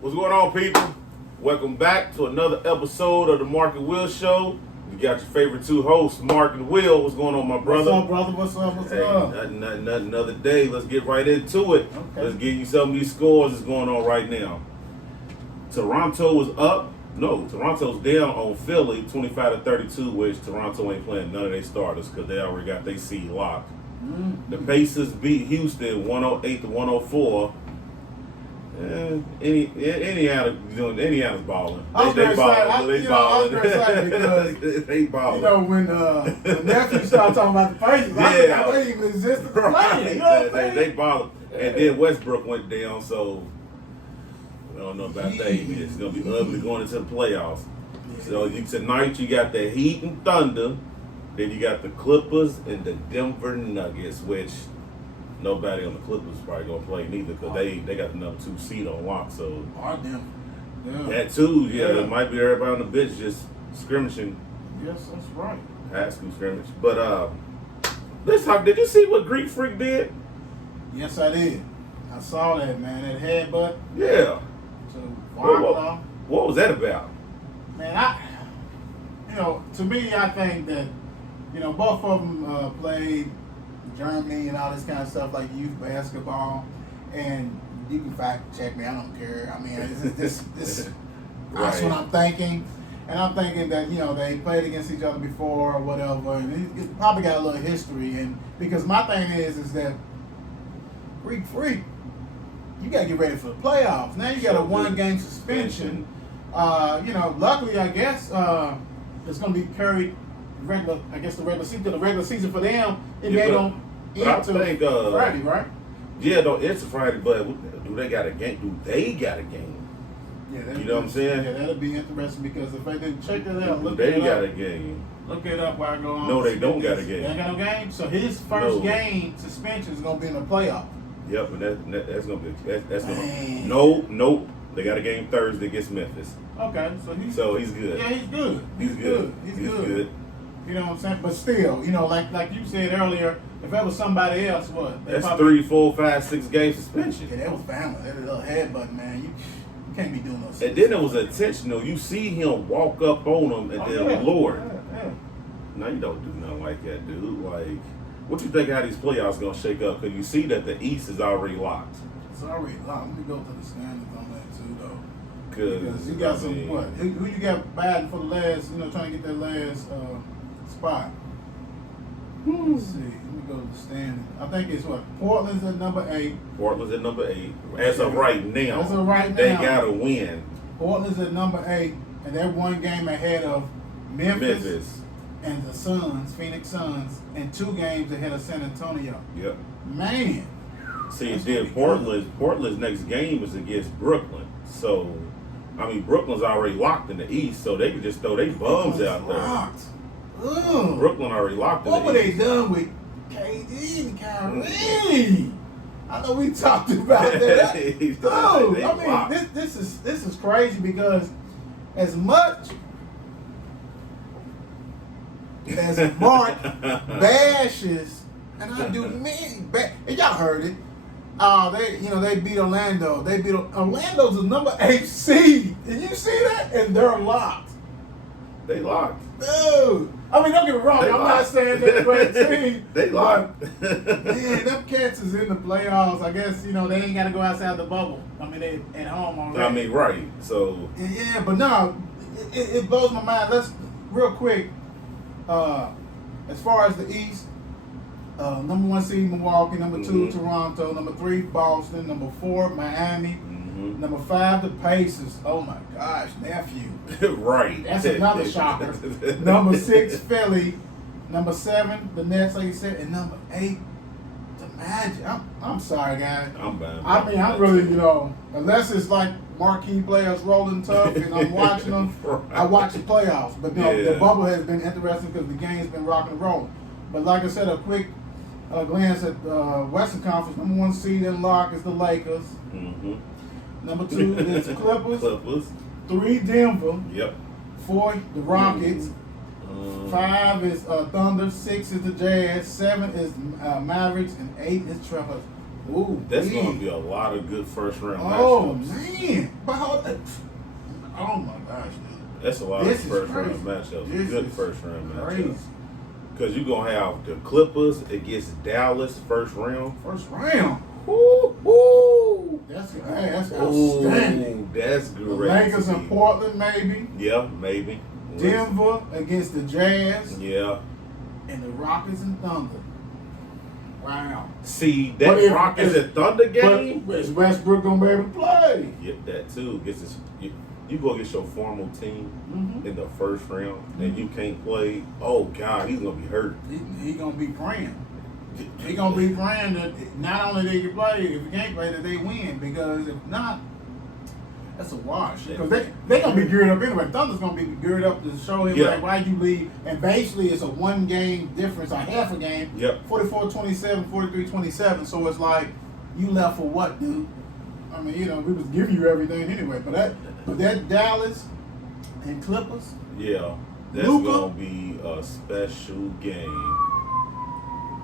What's going on, people? Welcome back to another episode of the Mark and Will Show. You got your favorite two hosts, Mark and Will. What's going on, my brother? What's up, brother? What's up? What's up? Nothing. Another day. Let's get right into it. Okay. Let's give you some of these scores that's going on right now. Toronto was up. No, Toronto's down on Philly, 25-32, which Toronto ain't playing none of their starters because they already got their seed locked. Mm-hmm. The Pacers beat Houston 108-104. Indiana's balling. I'm very excited. They balling. I'm very excited because they balling. when the nephew started talking about the Pacers, I forgot they even existed. Right. You know what I'm saying? They balling. And then Westbrook went down, so I don't know about that. It's gonna be ugly going into the playoffs. So tonight you got the Heat and Thunder, then you got the Clippers and the Denver Nuggets, which nobody on the Clippers is probably gonna play neither because they got the number 2 seed on lock. So that too, it might be everybody on the bench just scrimmaging. Yes, that's right. High school scrimmage. But let's talk. Did you see what Greek Freak did? Yes, I did. I saw that, man. That headbutt. Yeah. What was that about? Man, to me, I think that, both of them played Germany and all this kind of stuff like youth basketball, and you can fact check me. I don't care. I mean, this that's what I'm thinking, and I'm thinking that they played against each other before or whatever, and it probably got a little history. And because my thing is that Greek Freak, you got to get ready for the playoffs. Now you got a 1-game suspension. Luckily, I guess it's going to be carried the regular season for them. It may don't end till Friday, right? Yeah, no, it's a Friday, but do they got a game? Yeah, you know what I'm saying? Yeah, that'll be interesting because if they didn't check that out, they got a game. Look it up while I go on. No, they don't got a game. They got no game. So his first game suspension is going to be in the playoff. Yep, and that's gonna be nope. They got a game Thursday against Memphis. Okay, so he's good. Yeah, he's good. He's good. You know what I'm saying? But still, like you said earlier, if that was somebody else, what? That's 3, 4, 5, 6 game suspension. Yeah, that was violent. That little headbutt, man. You can't be doing those. And then it was intentional. You see him walk up on him and then Lord. Yeah. Now you don't do nothing like that, dude. Like, what you think how these playoffs gonna shake up? Because you see that the East is already locked. It's already locked. Let me go to the standings on that too, though. Because you got Who you got batting for the last? Trying to get that last spot. Let's see. Let me go to the standings. I think it's Portland's at number 8. Portland's at number 8. As of right now. They gotta win. Portland's at number 8, and they're 1 game ahead of Memphis. And the Suns, Phoenix Suns, and 2 games ahead of San Antonio. Yep. Man. See, then Portland's next game is against Brooklyn. So, Brooklyn's already locked in the East, so they can just throw their bums out there. Brooklyn already locked in the East. What were they done with KD and Kyrie? I know we talked about that. This is crazy because as much as Mark bashes, and I do and y'all heard it. They beat Orlando. Orlando's the number 8 seed. Did you see that? And they're locked. They locked. Dude. Don't get me wrong. I'm not saying they're a great team. They locked. Man, them cats is in the playoffs. I guess, they ain't got to go outside the bubble. They at home already. Right. So. Yeah, but no, it blows my mind. Let's, real quick, as far as the East, number 1 seed Milwaukee, number 2 Toronto, number 3 Boston, number 4 Miami, number 5 the Pacers. Oh my gosh, nephew! Right, that's another shocker. Number 6 Philly, number 7 the Nets, like you said, and number 8 the Magic. I'm sorry, guys. I'm bad. I'm really unless it's like marquee players rolling tough and I'm watching them. Right. I watch the playoffs, but the bubble has been interesting because the game's been rocking and rolling. But like I said, a quick glance at Western Conference. Number 1 seed in lock is the Lakers. Number 2 is the Clippers. 3 Denver. Yep. 4 the Rockets. 5 is Thunder. 6 is the Jazz. 7 is Mavericks, and 8 is Trailblazers. Ooh, that's going to be a lot of good first round matchups. Man, Oh my gosh, dude. That's a lot This of is first round crazy. matchups. This Good is first round crazy. matchups. Because you're going to have the Clippers against Dallas first round. First round. Woo, woo. That's outstanding. Ooh, that's The great. Lakers in Portland, maybe. Yeah, maybe. Denver against the Jazz. Yeah. And the Rockets and Thunder. Wow. See, But that if- Rockets and Thunder game? But is Westbrook gonna be able to play? Yeah, that too. You go against your formal team in the first round and you can't play. Oh, God, he's going to be hurt. He gonna be praying. He gonna be praying that not only they can play, if he can't play, that they win. Because if not, that's a wash. Because they gonna be geared up anyway. Thunder's gonna be geared up to show him like why you leave. And basically, it's a one game difference, a half a game. Yep. 44-27, 43-27. So it's like you left for what, dude? I mean, we was giving you everything anyway. But that Dallas and Clippers. Yeah, that's going to be a special game.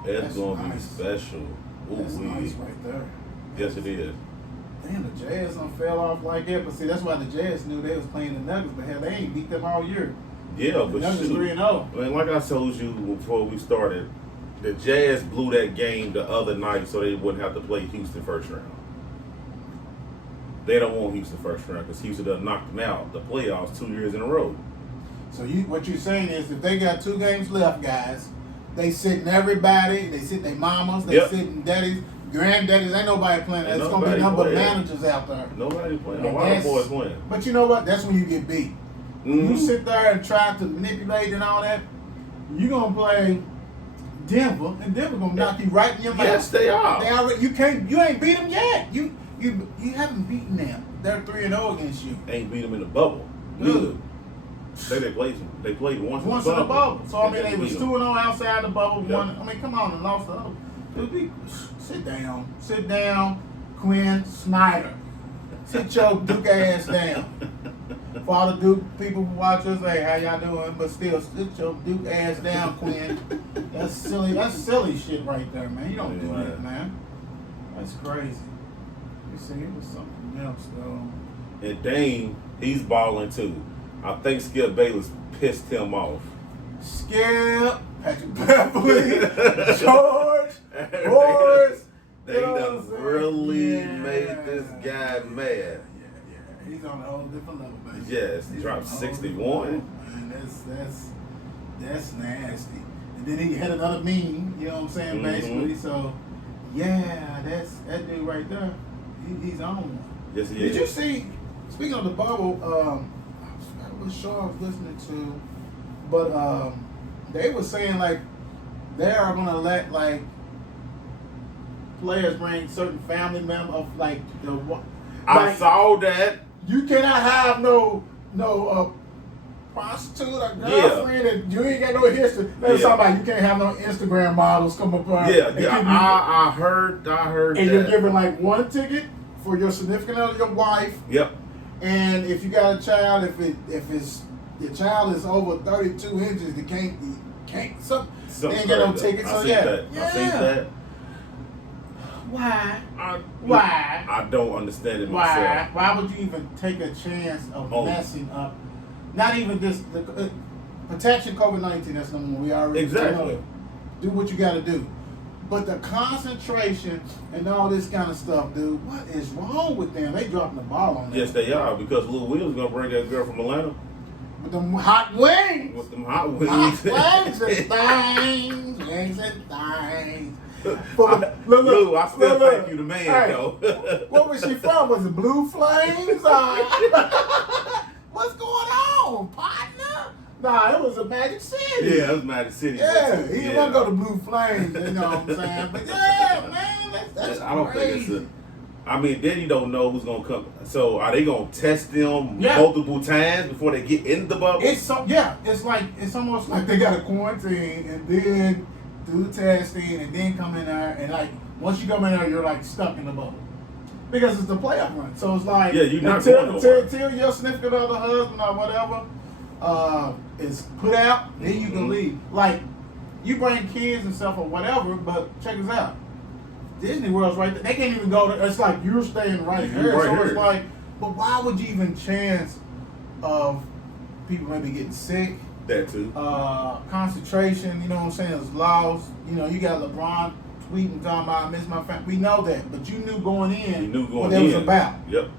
That's going to be special. Ooh, That's nice right there. Yes, it is. Damn, the Jazz done fell off like that. But see, that's why the Jazz knew they was playing the Nuggets. But hell, they ain't beat them all year. Yeah, The but Nuggets shoot. 3-0. I mean, like I told you before we started, the Jazz blew that game the other night so they wouldn't have to play Houston first round. They don't want Houston first round because Houston done knocked them out the playoffs 2 years in a row. So what you're saying is if they got 2 games left, guys, they sitting everybody, they sitting their mamas, they sitting daddies, granddaddies, ain't nobody playing. It's going to be number of managers out there. Nobody playing. And A lot of boys playing. But you know what? That's when you get beat. You sit there and try to manipulate and all that, you're going to play Denver, and Denver going to knock you right in your mouth. Yes, they are. They already, you ain't beat them yet. You haven't beaten them. They're 3-0 against you. Ain't beat them in the bubble. Good. They played once In the bubble. So I mean, they was beat 2-0 outside the bubble. Yeah. One. I mean, come on, and lost the other. Dude, sit down, Quinn Snyder. Sit your Duke ass down. For all the Duke people who watch us, hey, how y'all doing? But still, sit your Duke ass down, Quinn. That's silly. That's silly shit right there, man. You don't do that, man. That's crazy. You see, it was something else though. And Dame, he's balling too. I think Skip Bayless pissed him off. Skip, Patrick Beverly, George, Boris. They done really made this guy mad. Yeah. He's on a whole different level, man. Yes, he dropped 61. Man, that's nasty. And then he had another meme, you know what I'm saying, basically. So, yeah, that's that dude right there. He's on one. Yes, he Did is. you see, speaking of the bubble, I was sure I was listening to, but they were saying like they are gonna let like players bring certain family members of like I saw that. You cannot have no prostitute or girlfriend and you ain't got no history. They was talking about you can't have no Instagram models come up. I heard that. And you're giving like one ticket for your significant other, your wife. Yep. And if you got a child, if your child is over 32 inches, they can't they ain't got no ticket. So I see that. Why? I don't understand it myself. Why would you even take a chance of messing up? Not even this. Protection COVID-19. That's number one. We already Exactly. Do what you got to do. But the concentration and all this kind of stuff, dude. What is wrong with them? They dropping the ball on that. Yes, they are, because Lil Will's gonna bring that girl from Atlanta With them hot wings. with them hot wings. Hot wings and things. Wings and things. Lou, I still think you the man, Hey, though. Where was she from? Was it Blue Flames? What's going on, partner? Nah, it was a Magic City. Yeah, it was Magic City. Yeah, he didn't want to go to Blue Flames, you know what I'm saying? But yeah, man, that's I don't crazy. think it's I mean, then you don't know who's gonna come. So are they gonna test them multiple times before they get in the bubble? It's almost like they got to quarantine and then do the testing and then come in there and like once you come in there, you're like stuck in the bubble because it's the playoff run. So it's like you're not going nowhere. until your significant other, husband or whatever is put out, then you can leave. Like you bring kids and stuff or whatever, but check this out. Disney World's right there. They can't even go to. It's like you're staying right here. Right So here. it's like But why would you even chance of people maybe getting sick? That too. Concentration, you know what I'm saying, is lost. You know, you got LeBron tweeting talking about I miss my family. We know that, but you knew going in what it was about. Yep.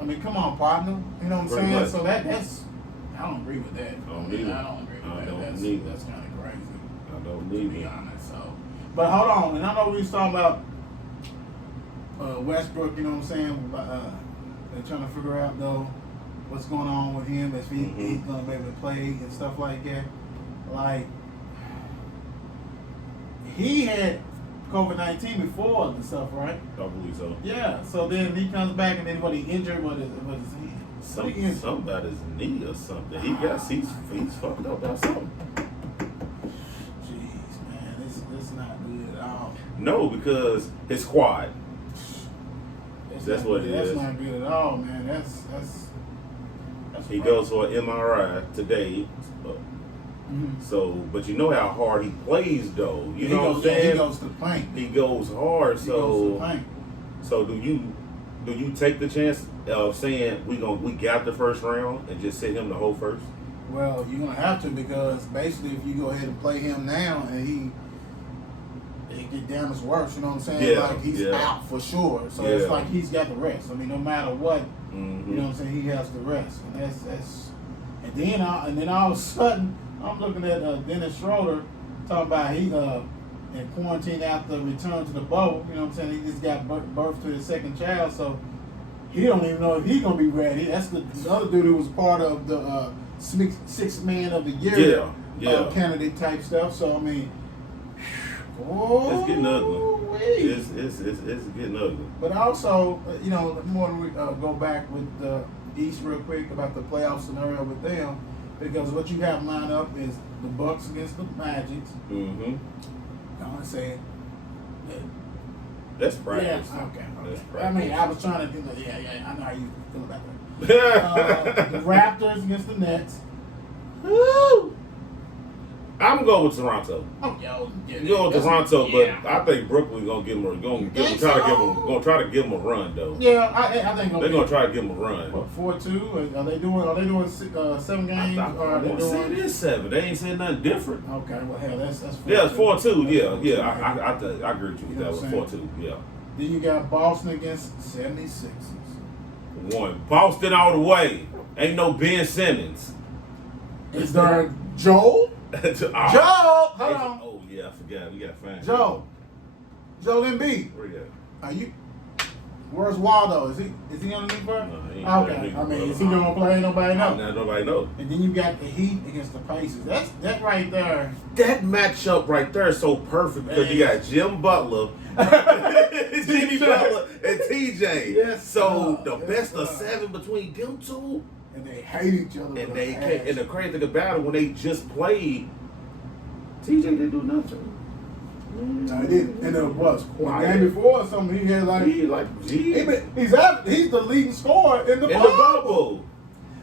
I mean, come on, partner. You know what I'm Pretty saying? much. So that's I don't agree with that. I don't either. I don't agree with I that. don't That's either. that's kind of crazy. I don't To need be it. honest. So, but hold on, and I know we was talking about Westbrook. You know what I'm saying? They're trying to figure out though what's going on with him, if he's gonna be able to play and stuff like that. Like he had COVID-19 before and stuff, right? I believe so. Yeah. So then he comes back and then what he injured? What is he? Somebody's knee or something. He's fucked up or something. Jeez, man, this not good at all. No, because his quad. That's what it is. That's not good at all, man. That's He goes for an MRI today. So, but you know how hard he plays, though. You know what I'm saying? He goes to paint. He goes hard. He goes to paint. So do you take the chance of saying we got the first round and just sit him the whole first? Well, you're gonna have to, because basically if you go ahead and play him now and he get damaged worse, you know what I'm saying? Yeah, like he's out for sure. So it's like he's got the rest. I mean, no matter what, you know what I'm saying, he has the rest. And that's and then all of a sudden I'm looking at Dennis Schroeder talking about he in quarantine after return to the boat. You know what I'm saying? He just got birth to his second child, so he don't even know if he's gonna be ready. That's the other dude who was part of the six man of the year candidate type stuff. So I mean, it's getting ugly. It's getting ugly. But also, you know, more we go back with the East real quick about the playoff scenario with them, because what you have lined up is the Bucks against the Magic. I want to say that's practice. Yeah, okay. That's I practice. mean, I was trying to think of, I know how you feel about that. The Raptors against the Nets. Woo! I'm going with Toronto. Oh, yo, You go with Toronto, but I think Brooklyn gonna give him gonna try to give him a run though. Yeah, I think they're gonna try to give him a run. What, 4-2? Are they doing 7 games? I want to say it is 7. They ain't saying nothing different. Okay, well hell, that's 4-2. Yeah, it's 4-2. Yeah. I agree with you with that one. 4-2. Yeah. Then you got Boston against 76ers. One. Boston all the way. Ain't no Ben Simmons. Is there Joel? Joe, hold on. Oh yeah, I forgot. We gotta find Joel Embiid. Where you at? Are you? Where's Waldo? Is he on the league first? No, he ain't Okay. I mean, is he gonna play? Nobody knows. Nobody knows. And then you got the Heat against the Pacers. That right there. That matchup right there is so perfect because you got Jim Butler, Jimmy Butler, and TJ. Yes, so the yes, best of 7 between them two. And they hate each other. And and the crazy thing about it, when they just played, TJ didn't do nothing. No, he didn't. And it was Quiet. the game before or something. He had He's the leading scorer in the bubble.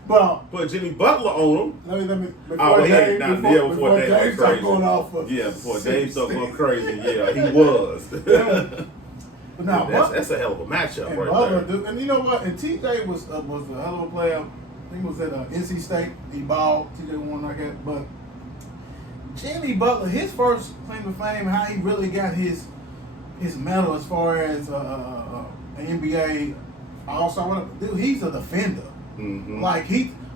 But Jimmy Butler on him. Let me. Before Dave started going off. Before Dave started going crazy. Yeah, he was. But now, that's a hell of a matchup and right Butler, there. and you know what? And TJ was a hell of a player. I think he was at NC State. He balled. TJ won like that. But Jimmy Butler, his first claim to fame, how he really got his medal as far as an NBA All-Star. Dude, he's a defender. Like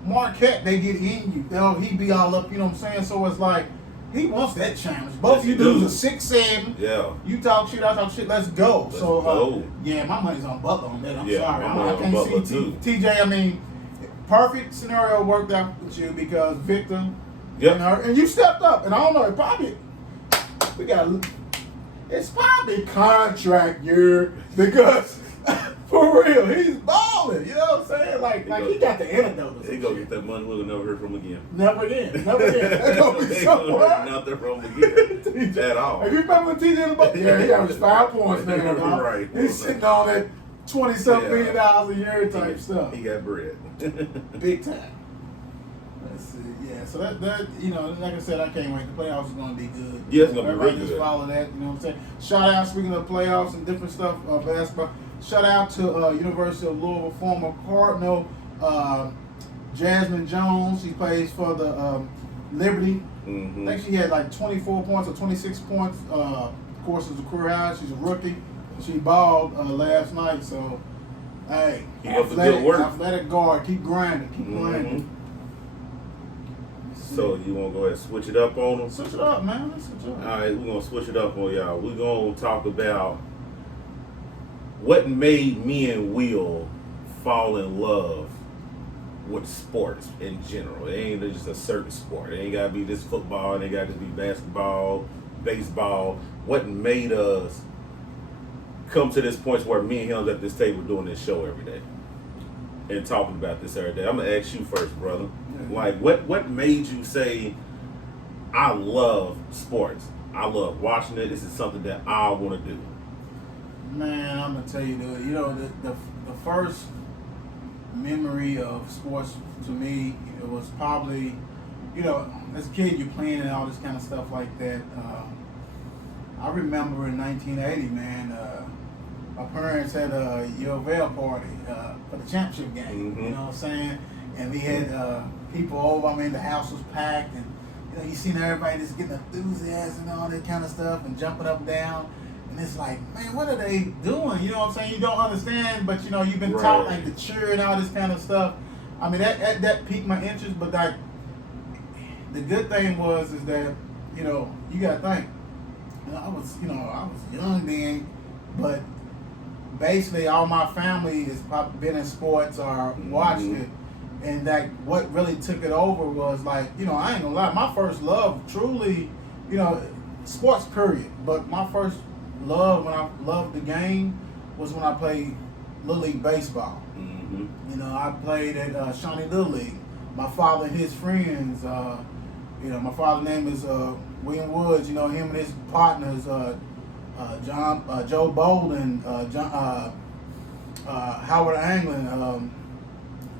Marquette, they get in you. He be all up. You know what I'm saying? So it's like he wants that challenge. Both you dudes are 6'7". Yeah. You talk shit, I talk shit. Let's go. Let's go. Yeah, my money's on Butler on that. I'm Yeah, sorry. my money's I on Butler can't see too. TJ. I mean, perfect scenario worked out with you because Victor Yep. and you stepped up. And I don't know, it's probably contract year because for real, he's balling. You know what I'm saying? Like he got the antidote. He gonna get that money. We'll never hear from him again. Never again. That's gonna be somewhere. Nothing from him again at all. If you remember when TJ in the book, yeah, he averaged 5 points now. Right. He's sitting on that $20-something million a year type stuff. He got bread. Big time. Let's see. Yeah, so that you know, like I said, I can't wait. The playoffs is going to be good. Yeah, it's gonna be Everybody really just good. follow that. You know what I'm saying? Shout out, speaking of playoffs and different stuff, basketball. shout out to University of Louisville former Cardinal Jasmine Jones. She plays for the Liberty. Mm-hmm. I think she had like 24 points or 26 points. Of course, it's a career high. She's a rookie. She balled last night. So, hey, Keep up the good work. Athletic guard. Keep grinding. Keep grinding. So you want to go ahead and switch it up on them? Switch it up, man. Let's switch it up. All right, we're going to switch it up on y'all. We're going to talk about what made me and Will fall in love with sports in general. It ain't just a certain sport. It ain't got to be this football. It ain't got to be basketball, baseball. What made us come to this point where me and him at this table doing this show every day and talking about this every day? I'm going to ask you first, brother. Like, what made you say, I love sports. I love watching it. This is something that I want to do. Man, I'm gonna tell you, the first memory of sports to me, it was probably, as a kid you're playing and all this kind of stuff like that. I remember in 1980, man, my parents had a Yovell party for the championship game. Mm-hmm. You know what I'm saying? And we had people over. I mean, the house was packed, and you seen everybody just getting enthusiasm and all that kind of stuff, and jumping up and down. And it's like, man, what are they doing? You know what I'm saying? You don't understand, but you've been taught like the cheer and all this kind of stuff. I mean, that piqued my interest. But like, the good thing is that you got to think. I was young then, but basically all my family has probably been in sports or watched it. And that what really took it over was like, I ain't gonna lie, my first love truly, sports period. But my first love when I loved the game was when I played Little League baseball. Mm-hmm. I played at Shawnee Little League. My father and his friends, my father's name is William Woods, him and his partners, Joe Bolden, Howard Anglin,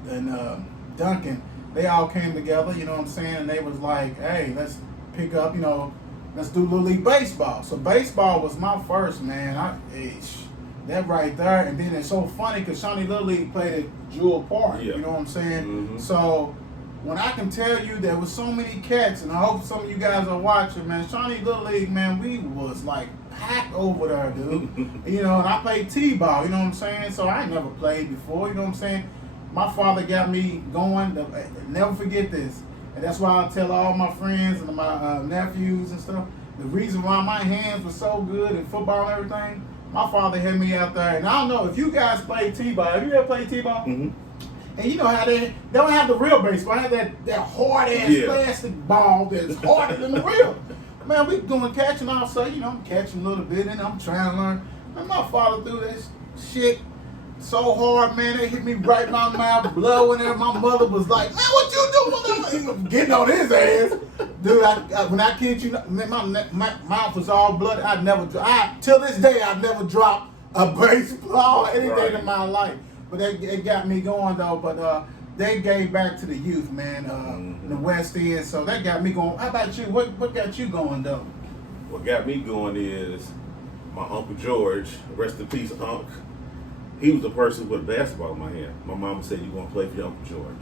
and Duncan, they all came together, you know what I'm saying? And they was like, hey, let's pick up, let's do Little League baseball. So baseball was my first, man. That right there. And then it's so funny because Shawnee Little League played at Jewel Park, you know what I'm saying? Mm-hmm. So when I can tell you there was so many cats, and I hope some of you guys are watching, man, Shawnee Little League, man, we was like packed over there, dude. And I played T-ball, you know what I'm saying? So I never played before, you know what I'm saying? My father got me going. Never forget this. And that's why I tell all my friends and my nephews and stuff, the reason why my hands were so good in football and everything, my father had me out there. And I don't know if you guys play T-ball. Have you ever played T-ball? Mm-hmm. And you know how they don't have the real baseball. They have that hard-ass plastic ball that's harder than the real. Man, we doing catching all of a sudden, I'm catching a little bit and I'm trying to learn. Man, my father threw this shit so hard, man, they hit me right in my mouth, blood went there. My mother was like, man, what you doing? He was getting on his ass. Dude, when I kid you, man, my mouth was all bloody. Till this day, I've never dropped a baseball or anything in my life. But it got me going, though. But they gave back to the youth, man, the West End. So that got me going. How about you? What got you going, though? What got me going is my Uncle George, rest in peace, Unc. He was the person who put a basketball in my hand. My mama said, "You gonna play for your Uncle George."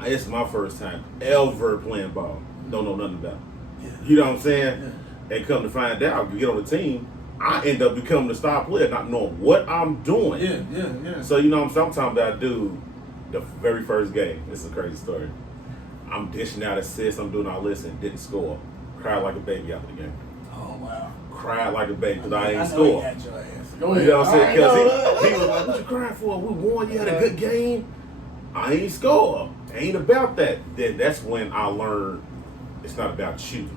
It's my first time ever playing ball. Don't know nothing about it. Yeah. You know what I'm saying? Yeah. And come to find out, you get on the team, I end up becoming the star player, not knowing what I'm doing. Yeah. So sometimes I do the very first game. This is a crazy story. I'm dishing out assists, I'm doing all this, and didn't score. Cried like a baby after the game. Oh wow. Cried like a baby because I ain't score. Go ahead. You know what I'm saying? Because he was like, "What you crying for? We won. You had a good game. I ain't score. Ain't about that." Then that's when I learned it's not about you.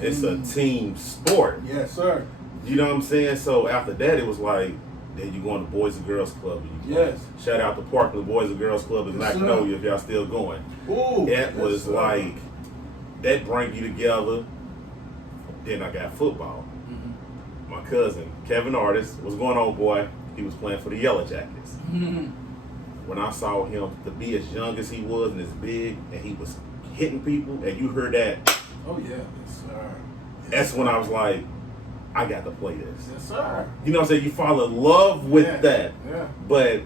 It's a team sport. Yes, sir. You know what I'm saying? So after that, it was like, then you go on the Boys and Girls Club. Yes. Shout out to Parkland Boys and Girls Club in Magnolia if y'all still going. Ooh. That was like, that bring you together. Then I got football. My cousin, Kevin Artis, what's going on, boy? He was playing for the Yellow Jackets. Mm-hmm. When I saw him to be as young as he was and as big, and he was hitting people, and you heard that. Oh, yeah. Yes, sir. That's when I was like, I got to play this. Yes, sir. You know what I'm saying? You fall in love with that. Yeah. But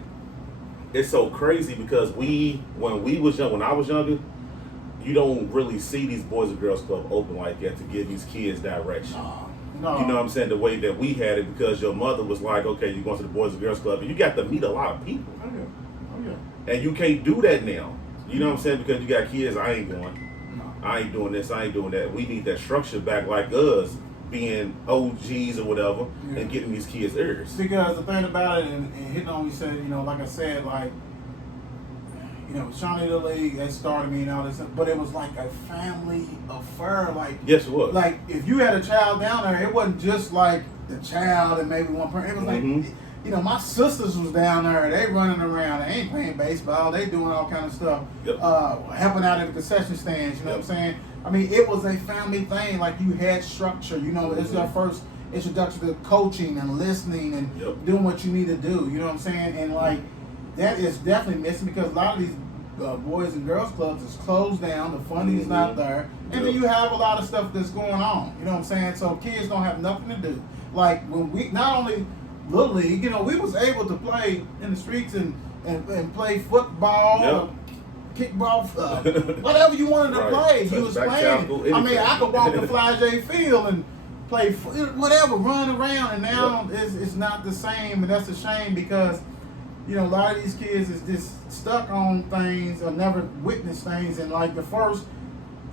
it's so crazy because when I was younger, you don't really see these Boys and Girls Club open like that to give these kids direction. No. You know what I'm saying? The way that we had it, because your mother was like, okay, you're going to the Boys and Girls Club, and you got to meet a lot of people. Oh, yeah. And you can't do that now. You know what I'm saying? Because you got kids, I ain't going. No. I ain't doing this, I ain't doing that. We need that structure back, like us being OGs or whatever, and getting these kids ears. Because the thing about it, and hitting on, you said, you know, like I said, like, you know, Shawnee the League, that started me and all this, but it was like a family affair. Like, yes, it was. Like, if you had a child down there, it wasn't just like the child and maybe one parent. It was like, you know, my sisters was down there. They running around. They ain't playing baseball. They doing all kind of stuff. Yep. Helping out at the concession stands. You know what I'm saying? I mean, it was a family thing. Like, you had structure. You know, it's your first introduction to coaching and listening and doing what you need to do. You know what I'm saying? And like, that is definitely missing because a lot of these Boys and Girls Clubs is closed down. The funding is not there. And then you have a lot of stuff that's going on. You know what I'm saying? So kids don't have nothing to do. Like, when we, not only Little League, you know, we was able to play in the streets and play football, kickball, whatever you wanted to play. You was playing. I mean, I could walk to Fly J Field and play whatever, run around, and now it's not the same, and that's a shame because, you know, a lot of these kids is just stuck on things or never witnessed things, and like the first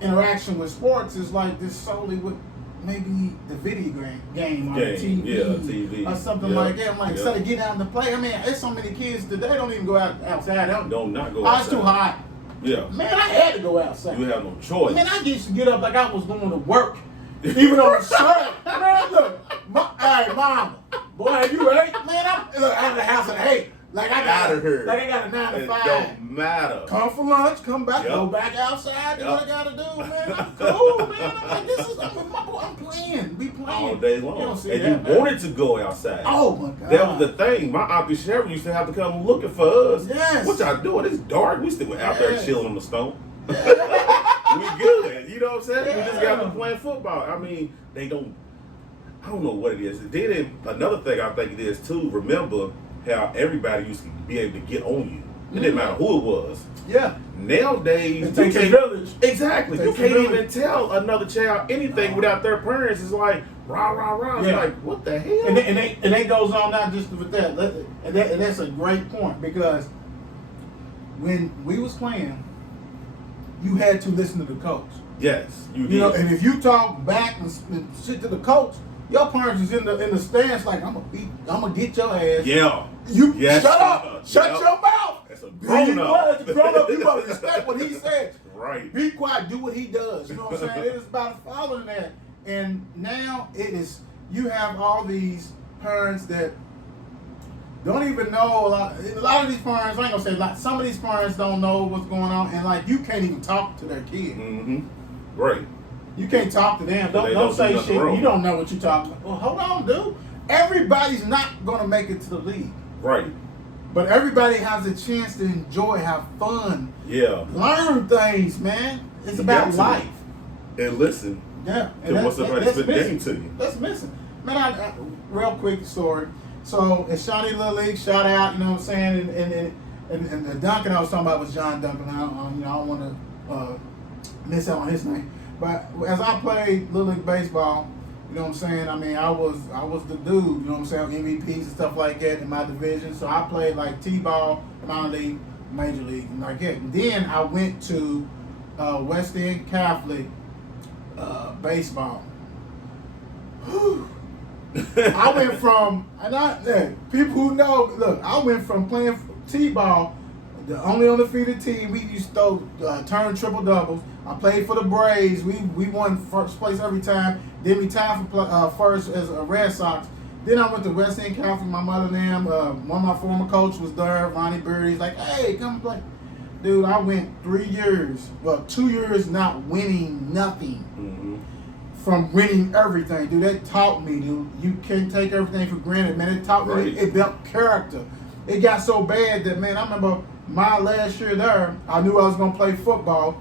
interaction with sports is like this solely with maybe the video game on TV, or something like that. I'm like, instead of getting out to play, I mean, there's so many kids today don't even go outside. Don't not go outside. It's too hot. Yeah. Man, I had to go outside. You have no choice. Man, I used to get up like I was going to work. Even on the shirt. Man, look. Hey, mama. Boy, you ate? Man, I'm out of the house at 8. Like I got a 9 to 5. It don't matter. Come for lunch, come back, go back outside, do what I gotta do, man. I'm cool, man. I'm like, this is, I'm playing. We playing. All day long. You don't see and that, you man. wanted to go outside. Oh, my God. That was the thing. My Auntie Sherry used to have to come looking for us. Yes. What y'all doing? It's dark. We still out there chilling on the stone. We good. You know what I'm saying? We just got to playing football. I mean, I don't know what it is. Then another thing I think it is too, remember how everybody used to be able to get on you. It didn't matter who it was. Yeah. Nowadays, it takes a village. Exactly. You can't even tell another child anything without their parents. It's like, rah, rah, rah. It's like, what the hell? And that goes on not just with that. And that's a great point because when we was playing, you had to listen to the coach. Yes, you did. You know, and if you talk back and shit to the coach, your parents is in the stands like, I'm gonna get your ass. Yeah. Shut up. Shut your mouth. That's a grown up. As a grown up, you gotta respect what he said. Right. Be quiet. Do what he does. You know what I'm saying? It is about following that. And now you have all these parents that don't even know a lot of these parents, I ain't gonna say a lot, some of these parents don't know what's going on, and like you can't even talk to their kid. Mm-hmm. Right. You can't talk to them. Don't say shit. You don't know what you're talking about. Well, hold on, dude. Everybody's not gonna make it to the league. Right. But everybody has a chance to enjoy, have fun. Yeah. Learn things, man. It's about life. And listen. Yeah. To what somebody spit to you. That's missing. Man, I real quick story. So at Shawnee Little League, shout out, you know what I'm saying? And the Duncan I was talking about was John Duncan. I don't want to miss out on his name. But as I played Little League baseball, you know what I'm saying? I mean, I was the dude, you know what I'm saying? MVPs and stuff like that in my division. So I played like T-ball, minor league, major league, and like that. And then I went to West End Catholic baseball. Whew. I went from, people who know, look, I went from playing T-ball, the only undefeated team. We used to turn triple doubles. I played for the Braves. We won first place every time. Then we tied for first as a Red Sox. Then I went to West End Catholic. My mother and them, one of my former coach was there, Ronnie Bird. He's like, hey, come play. Dude, I went 2 years not winning nothing. Mm-hmm. From winning everything, dude. That taught me, dude. You can't take everything for granted, man. It taught me. It built character. It got so bad that, man, I remember my last year there, I knew I was going to play football.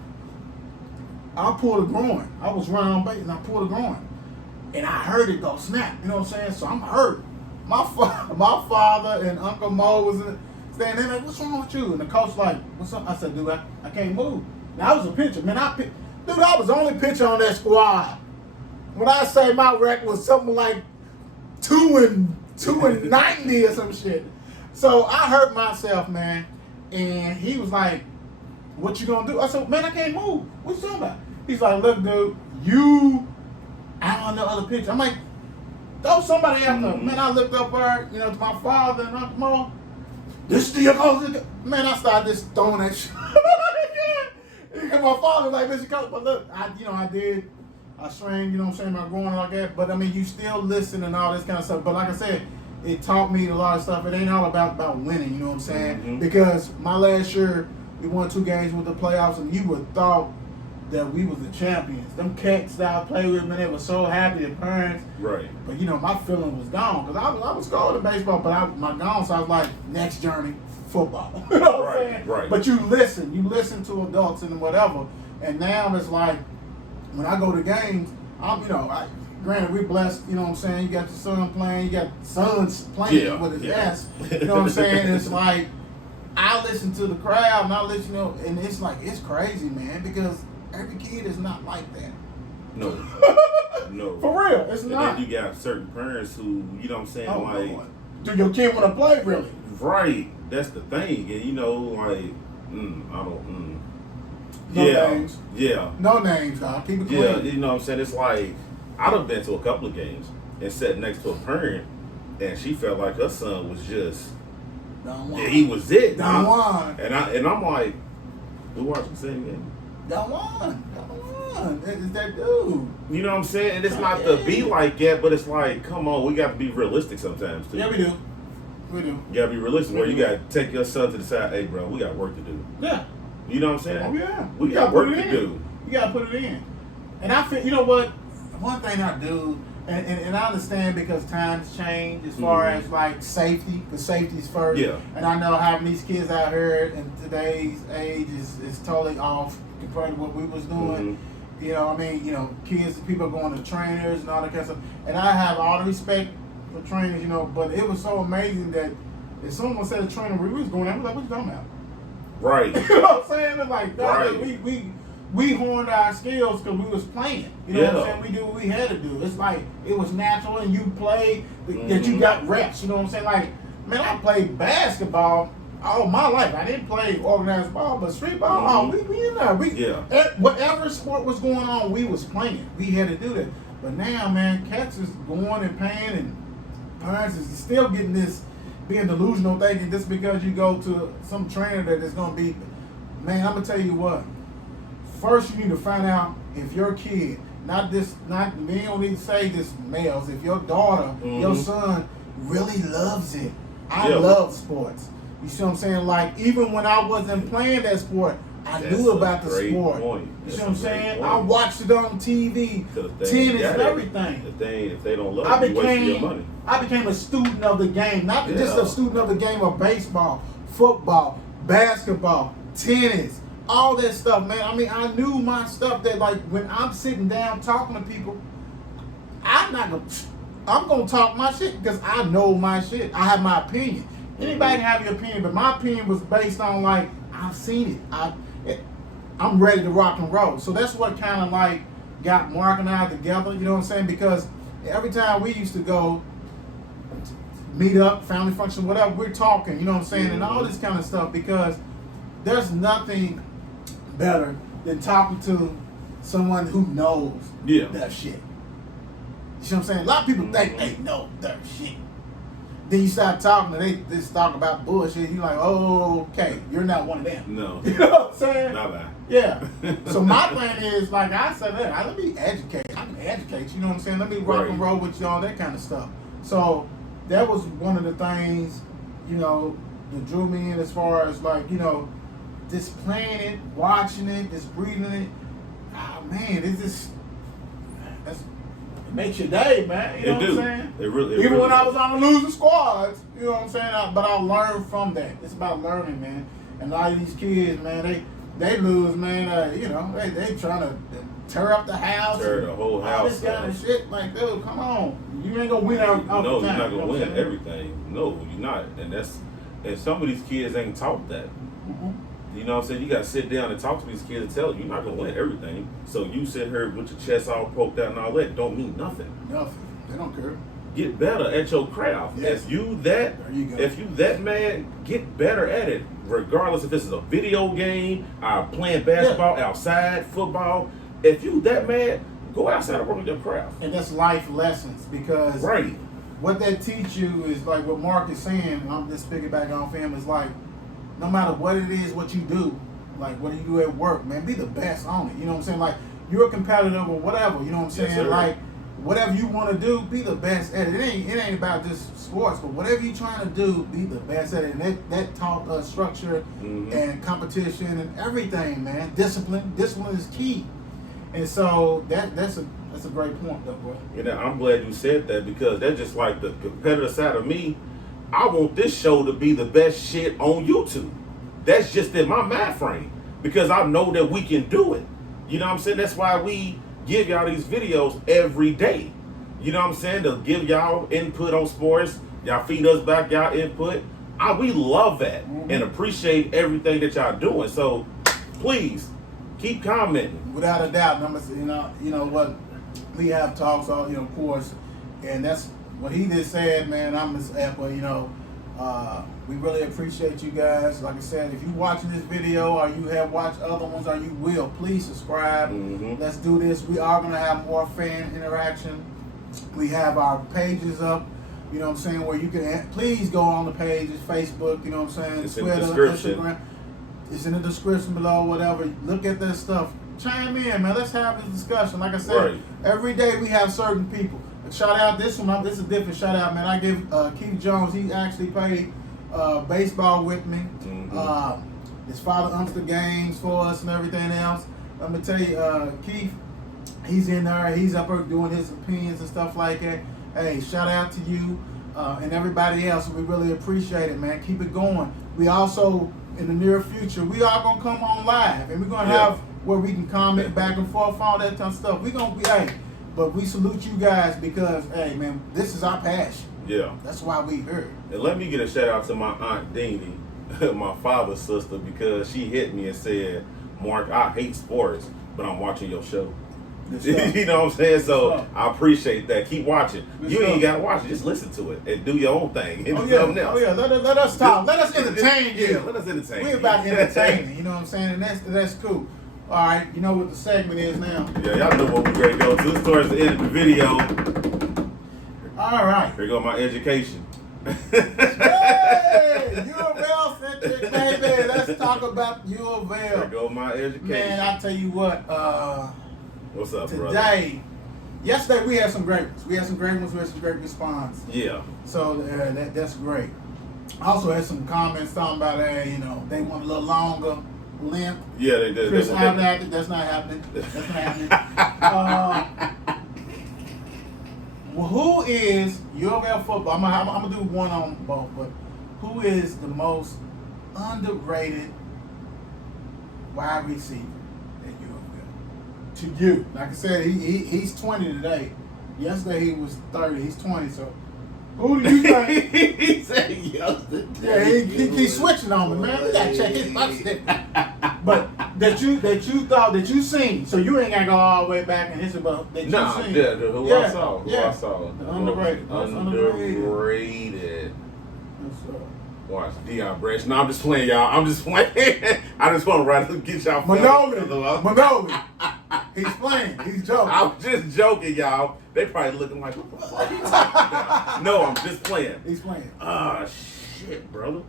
I pulled a groin. I was running on base and I pulled a groin. and I heard it go snap. You know what I'm saying? So I'm hurt. My father and Uncle Mo was standing there like, what's wrong with you? And the coach like, what's up? I said, dude, I can't move. Now I was a pitcher, man. Dude, I was the only pitcher on that squad. When I say my record was something like 2-90 or some shit. So I hurt myself, man. And he was like, what you gonna do? I said, man, I can't move. What you talking about? He's like, look, dude, I don't know other pitcher. I'm like, throw somebody out there. Man, I looked up there, to my father and Uncle Mo. This is your coach. Man, I started just throwing that shit. My father was like, this is your coach. But look, I did. I strained, my groin like that. But I mean, you still listen and all this kind of stuff. But like I said, it taught me a lot of stuff. It ain't all about winning, you know what I'm saying? Mm-hmm. Because my last year, we won 2 games with the playoffs, and you would thought that we was the champions. Them cats that I played with, man, they were so happy, the parents. Right. But my feeling was gone because I was scoring in baseball, but my gone, so I was like, next journey, football. You know what I'm saying? Right. But you listen to adults and whatever, and now it's like when I go to games, granted we're blessed. You know what I'm saying? You got your son playing, you got sons playing with his ass. You know what I'm saying? It's like I listen to the crowd and I listen, and it's like it's crazy, man, because every kid is not like that. No. No. For real, it's and not. Then you got certain parents who, you know what I'm saying, Lord. Do your kid want to play, really? Right. That's the thing. And, No names. Yeah. No names, dog. Keep it clean. Yeah, you know what I'm saying? It's like, I'd have been to a couple of games and sat next to a parent, and she felt like her son was just, he was it. Don Juan. And I'm like, we watching the same game. Don Juan. It's that dude. You know what I'm saying? And it's not to be like that, but it's like, come on, we got to be realistic sometimes, too. Yeah, we do. We do. You got to be realistic where you got to take your son to the side, hey, bro, we got work to do. Yeah. You know what I'm saying? Oh, yeah. We got work to do. You got to put it in. And I feel, you know what? One thing I do, and I understand because times change as far as like safety, because safety's first. Yeah. And I know having these kids out here in today's age is totally off compared to what we was doing. Kids, people going to trainers and all that kind of stuff. And I have all the respect for trainers, but it was so amazing that if someone said a trainer, we was going, I was like, what you talking about? Right. You know what I'm saying? It's like, right. we honed our skills because we was playing. You know what I'm saying? We do what we had to do. It's like, it was natural and you played, that you got reps. You know what I'm saying? Like, man, I played basketball all my life. I didn't play organized ball, but street ball, we in there. Whatever sport was going on, we was playing. We had to do that. But now, man, cats is going and paying, and parents is still getting this, being delusional thinking just because you go to some trainer that is going to be, man, I'm going to tell you what. First, you need to find out if your kid, we don't need to say this males, if your daughter, your son really loves it. I love sports. You see what I'm saying? Like, even when I wasn't playing that sport, I knew about the sport. You see what I'm saying? I watched it on TV, tennis, and everything. If they don't love it, you wasting your money. I became a student of the game, not just a student of the game of baseball, football, basketball, tennis, all that stuff, man. I mean, I knew my stuff that, like, when I'm sitting down talking to people, I'm going to talk my shit because I know my shit. I have my opinion. Anybody can have your opinion, but my opinion was based on, like, I've seen it. I'm ready to rock and roll. So that's what kind of, like, got Mark and I together, you know what I'm saying? Because every time we used to go meet up, family function, whatever, we're talking, you know what I'm saying? And all this kind of stuff, because there's nothing better than talking to someone who knows their shit. You see what I'm saying? A lot of people think they know their shit. Then you start talking, and they just talk about bullshit. You're like, oh, okay, you're not one of them. No. You know what I'm saying? Not that. Yeah. So my thing is, like I said, let me educate. I can educate you, know what I'm saying? Let me rock and roll with you, all that kind of stuff. So that was one of the things, that drew me in as far as, like, just playing it, watching it, just breathing it. Oh, man, it makes your day, man. You know what I'm saying? Even when I was on the losing squads, you know what I'm saying? But I learned from that. It's about learning, man. And a lot of these kids, man, they lose, man. You know, they trying to tear up the house, tear the whole all house this kind up. of shit. Like, dude, come on, you ain't gonna win all the time. No, you're not you know gonna what I'm win saying? everything. No, you're not. And some of these kids ain't taught that. Mm-hmm. You know what I'm saying? You gotta sit down and talk to these kids and tell them you're not gonna win everything. So you sit here with your chest all poked out and all that don't mean nothing. Nothing. They don't care. Get better at your craft. Yes. If you There you go. that mad, get better at it. Regardless if this is a video game, or playing basketball, outside, football. If you that mad, go outside and work on your craft. And that's life lessons, because Right. what that teach you is like what Mark is saying. I'm just piggybacking off him. Is like, no matter what it is, what you do, like what you do at work, man, be the best on it. You know what I'm saying? Like, you're a competitor or whatever. You know what I'm saying? Yes, sir. Like, whatever you want to do, be the best at it. It ain't about just sports, but whatever you're trying to do, be the best at it. And that taught us structure and competition and everything, man. Discipline is key. And so that's a great point, though, bro. You know, I'm glad you said that, because that's just like the competitor side of me. I want this show to be the best shit on YouTube. That's just in my mind frame, because I know that we can do it. You know what I'm saying? That's why we give y'all these videos every day. You know what I'm saying? To give y'all input on sports. Y'all feed us back y'all input. We love that and appreciate everything that y'all doing. So please keep commenting. Without a doubt, you know what, we have talks, all, you know, of course, and that's what he just said, man. I'm just echo, you know. We really appreciate you guys. Like I said, if you're watching this video or you have watched other ones or you will, please subscribe. Let's do this. We are going to have more fan interaction. We have our pages up, you know what I'm saying, where you can please go on the pages, Facebook, you know what I'm saying, It's Twitter, in the description. Instagram. It's in the description below, whatever. Look at this stuff. Chime in, man. Let's have this discussion. Like I said, every day we have certain people. Shout out this one. This is a different shout out, man. I give Keith Jones. He actually played baseball with me. His father umps the games for us and everything else. Let me tell you, Keith, he's in there. He's up there doing his opinions and stuff like that. Hey, shout out to you and everybody else. We really appreciate it, man. Keep it going. We also, in the near future, we are going to come on live. And we're going to have where we can comment back and forth, all that kind of stuff. We're going to be, hey, but we salute you guys because, hey, man, this is our passion. Yeah. That's why we here. And let me get a shout out to my Aunt Deanie, my father's sister, because she hit me and said, Mark, I hate sports, but I'm watching your show. You know what I'm saying? So I appreciate that. Keep watching. You ain't got to watch it. Just listen to it and do your own thing. Oh, yeah. Let us talk. Let us entertain you. Yeah, let us entertain We're about entertaining. You know what I'm saying? And that's cool. All right. You know what the segment is now? Yeah, y'all know what we're going to go to. This towards the end of the video. All right. Here go my education. Hey, U of L centric, baby. Let's talk about U of L. Here go my education. Man, I tell you what. What's up, brother? Yesterday we had some great ones. We had some great response. Yeah. So that's great. I also had some comments talking about, you know, they want a little longer length. Yeah, they did. Chris, that's not happening. That's not happening. Well, who is U of L football? I'm gonna do one on both, but who is the most underrated wide receiver at U of L? To you, like I said, he's 20 today. Yesterday he was 30. He's 20. So who do you think? He said yesterday. Yeah, he keeps switching on me, man. We gotta check his box. But that you seen, so you ain't gotta go all the way back and it's about that you seen. Who I saw. Underrated. Underrated. Watch Deion Branch. No, I'm just playing, y'all. I'm just playing. I just want to get y'all. Manoli. He's playing. He's joking. I'm just joking, y'all. They probably looking like, what the fuck are you talking about? No, I'm just playing. He's playing. Ah, shit, brother.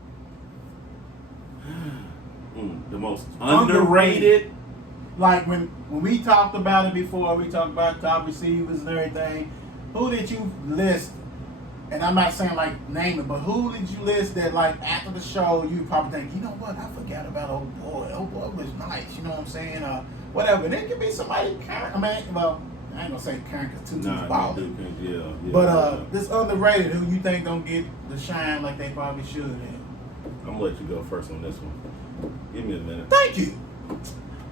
The most underrated. Like when we talked about it before, we talked about top receivers and everything. Who did you list? And I'm not saying like name it, but who did you list that like after the show you probably think, you know what, I forgot about old boy. Old boy was nice, you know what I'm saying? Whatever. And it could be somebody current. I mean, well, I ain't gonna say current because Tutu's balling. Yeah. But this underrated, who you think don't get the shine like they probably should have? I'm gonna let you go first on this one. Give me a minute. Thank you.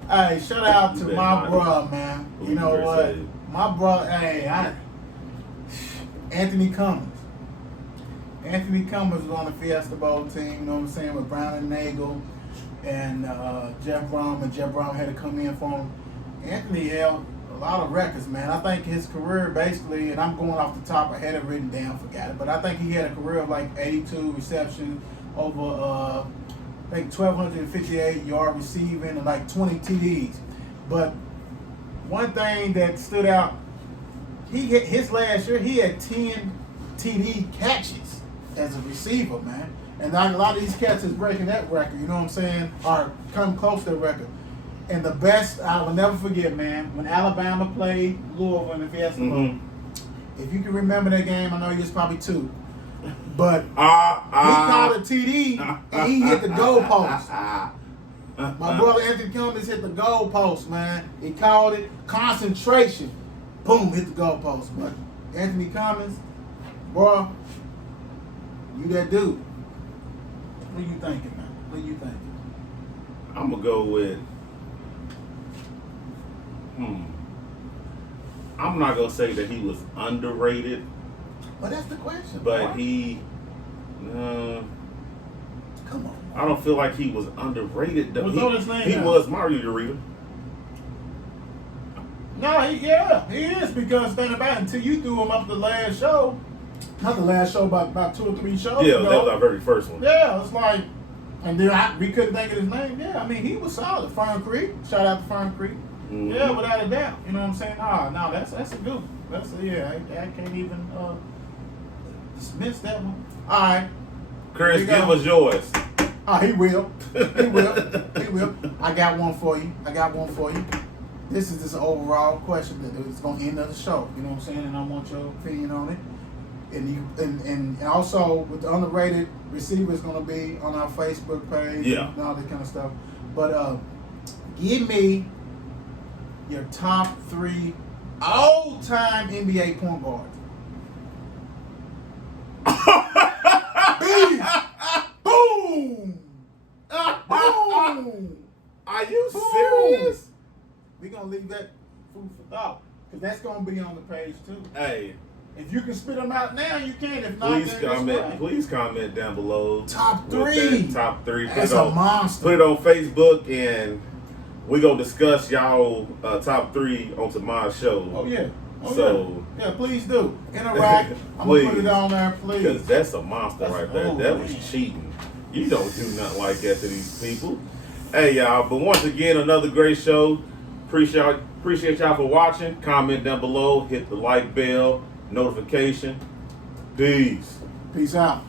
Hey, shout out to You bet my not. bro, man. Who You you know better what? say? My bro, Anthony Cummins. Anthony Cummins was on the Fiesta Bowl team, you know what I'm saying, with Brown and Nagel and Jeff Brom, and Jeff Brom had to come in for him. Anthony held a lot of records, man. I think his career basically, and I'm going off the top, I had it written down, forgot it, but I think he had a career of like 82 receptions, over I think 1,258 yard receiving, and like 20 TDs. But one thing that stood out, his last year he had 10 TD catches as a receiver, man. And a lot of these cats is breaking that record, you know what I'm saying, or come close to that record. And the best, I will never forget, man, when Alabama played Louisville in the Fiesta Bowl. If you can remember that game, I know you was probably 2. But he caught a TD and he hit the goalpost. My brother Anthony Cummins hit the goalpost, man. He called it concentration. Boom, hit the goalpost. But Anthony Cummins, bro, you that dude. What are you thinking, man? What are you thinking? I'm gonna go with. I'm not gonna say that he was underrated, But that's the question. but boy. he. Come on. I don't feel like he was underrated. Well, throw his name He out. was Mario Ureta. No, he is, because think about it, until you threw him up the last show, not the last show, about 2 or 3 shows Yeah, ago. that was our very first one. Yeah, it's like, and then we couldn't think of his name. Yeah, I mean, he was solid. Fern Creek, shout out to Fern Creek. Mhm. Yeah, without a doubt. You know what I'm saying? No, that's a good one. I can't even dismiss that one. All right. Chris, We got- give us yours. Oh, he will. He will. I got one for you. This is just an overall question that is going to end of the show. You know what I'm saying? And I want your opinion on it. And also with the underrated receiver is going to be on our Facebook page. Yeah. And all that kind of stuff. But give me your top 3 all-time NBA point guards. Bees! Boom! Boom! Are you Boom. serious? We're going to leave that food for thought. Because that's going to be on the page too. Hey, If you can spit them out now, you can. If not, then that's fine. please comment down below. Top with 3. that Top 3. That's a monster. Put it on Facebook, and we gonna discuss y'all top 3 on tomorrow's show. Oh, yeah. Yeah, please do. Interact. I'm going to put it on there, please. Because that's a monster right there. That was man. cheating. You don't do nothing like that to these people. Hey, y'all. But once again, another great show. Appreciate y'all for watching. Comment down below. Hit the like bell. Notification. Peace. Peace out.